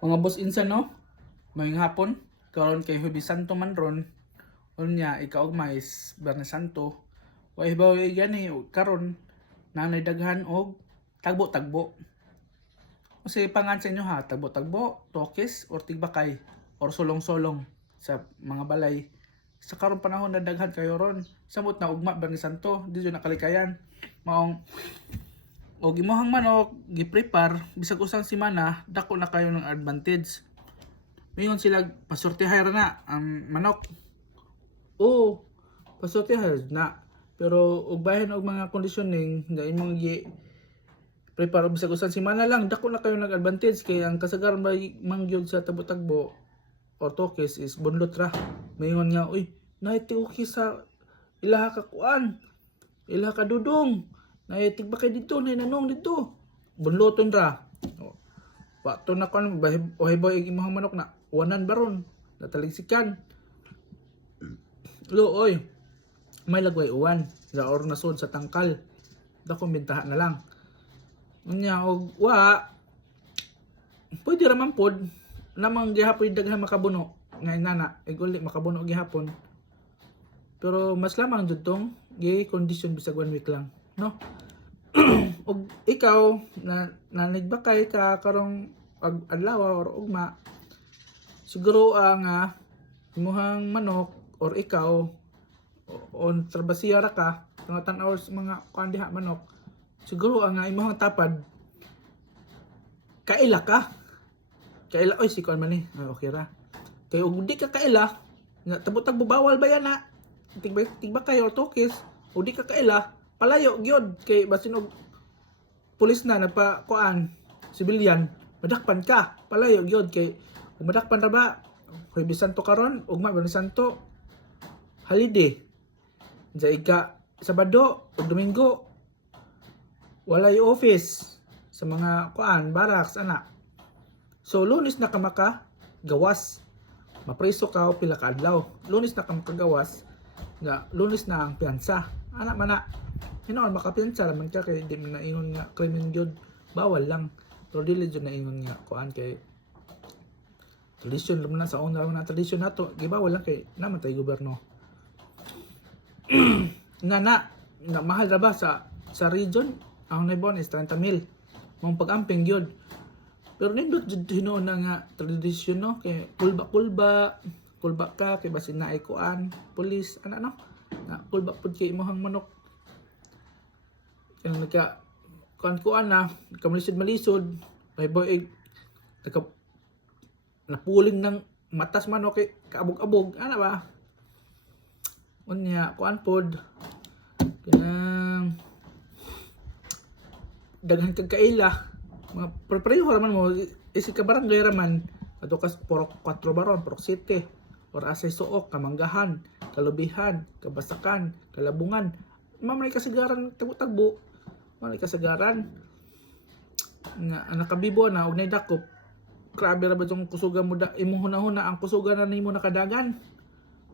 Mga boss insan no, may hapon, karon kay Hubi Santo man ron, unya ikaw mais Bernes Santo. Way baw gani karon nanay daghan og tagbo-tagbo. Kasi pangan sa inyo ha, tagbo-tagbo, tokis or tigbakay or solong-solong sa mga balay. Sa karon panahon na daghan kayo ron, samot na ugma Bernes Santo, di jud nakalikayan. Maong og imong manok gi-prepare bisag usang semana dako na kayo ng advantage. Mayon sila pasortihay ra na ang manok. Oo, pasortihay na. Pero ug bahin og mga conditioning na imong prepare og bisag usang semana lang dako na kayo ng advantage kay ang kasagaran ba mangyod sa tabo-tagbo or tokes is bunlot ra. Mayon nga uy, naiti okay sa ilaha ka kuan. Ilaha ka dudong. Naitig ba kayo dito? Nanong dito. Bunloton ra. Wakto na kan ohay boy imong manok na wanan baron. Nataligsikan. Lo oy. May lagway uwan. Sa or nasod sa tangkal. Dako bintahan na lang. Unya og wa. Pwede ra man pod namang gihapon daghan makabuno. Ngay nana iguli makabuno gihapon. Pero mas lamang jud tong gi-condition bisag 1 week lang, no? Og ikaw na nagbakay ka karong adlaw or ugma, siguro nga imuhang manok or ikaw on trabasiya ra ka mga tan-hours mga kandiha manok, siguro nga imuhang tapad kaila ka. Kaila oy si kon man ni, okay ra. Kay ug di ka kaila, nga tabo-tagbo bawal ba yan na? Tigba kayo or tokis, o di ka kaila, palayo gyud kay basin og pulis na nagpa kuan sibilyan, madakpan ka, palayo gyud kay kung madakpan ra ba Huwebes Santo karon, ugma Bernes Santo, holiday. Diyay ka Sabado ug Domingo, walay office sa mga kuan barracks ana. So Lunes na ka maka gawas, mapreso ka o pila ka adlaw. Lunes na ka makagawas, nga Lunes na ang piyansa. Ana man na. Hinoon makapiyansa laman ka kay di man naingon nga krimen gyud. Bawal lang. Pero dili jud naingon nga kuan kay tradisyon laman na sa una na tradisyon nato. Gibawal lang kay naman tay gobyerno. nga mahal ra ba sa region? Ang naibon is 30,000. Mong pag-amping gyud. Pero nindot jud hinoon na nga tradisyon no kay kulba ka kay basin na ay kuan pulis ana no na kulba pud kay imong manok kay nagka kuan na malisod may boy nagka napuling ng matas manok kay kaabog-abog ana ba unya kuan pod kanang daghan kag kaila mga prepareho raman mo isig ka barangay raman ato kas porok 4 baron porok 7 or asay suok, kamanggahan, kalubihan, kabasakan, kalabungan. Mamay kasagaran tagbo-tagbo. Mamay kasagaran nga nakabibo na og nay dakop. Grabe ra ba tong kusugan mo da imong hunahuna ang kusugan na nimo nakadagan.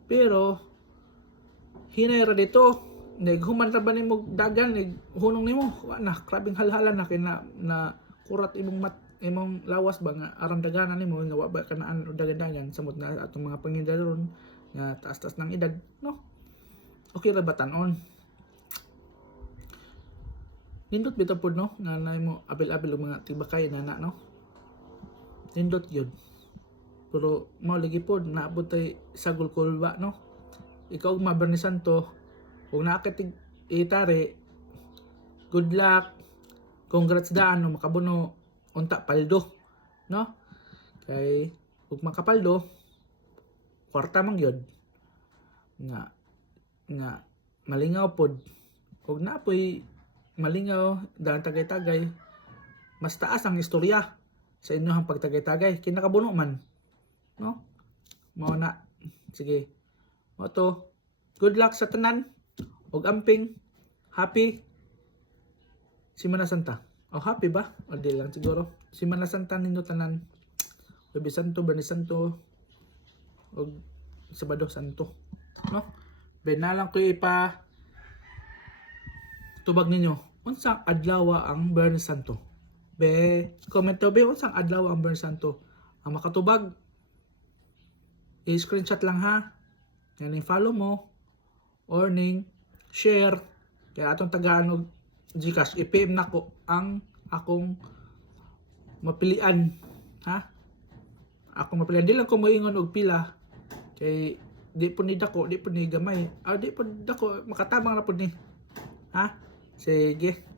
Pero hinay ra dito. Naghuman ra ba nimo dagan hunong nimo? Wa na grabing halhalan na kay na kurat imong lawas ba nga aram daganan nimo nga wa ba kanaan og dagan-dagan samot na atong mga pangindaron nga taas-taas ng edad no okay ra ba tan-on nindot bitaw pod no nga nay mo apil-apil og mga tibakay na no nindot gyud pero mao lagi pod naabot tay sagol kulba no ikaw ug Bernes Santo ug naakatig itare good luck congrats daan no makabuno unta paldo no kay ug makapaldo kwarta man gyud nga malingaw pod ug napoy malingaw daan tagay-tagay mas taas ang istorya sa inyong pagtagay-tagay kay nakabuno man no mao na sige mo to good luck sa tanan ug amping happy Semana Santa. Oh, happy ba? O di lang siguro. Semana Santa ninyo tanan. Huwebes Santo, Bernes Santo, o Sabado Santo. No? Ben na lang ko ipa tubag ninyo. Unsang adlaw ang Bernes Santo? Be, comment to be unsang adlaw ang Bernes Santo? ang makatubag i-screenshot lang ha. Yan follow mo or ning share kaya atong tagaan og GCash i-PM nako ang akong mapilian ha. Ako mapilian di lang ko moingon og pila kay di po ni dako, di po ni gamay. Di po dako makatabang na po ni. Ha? Sige.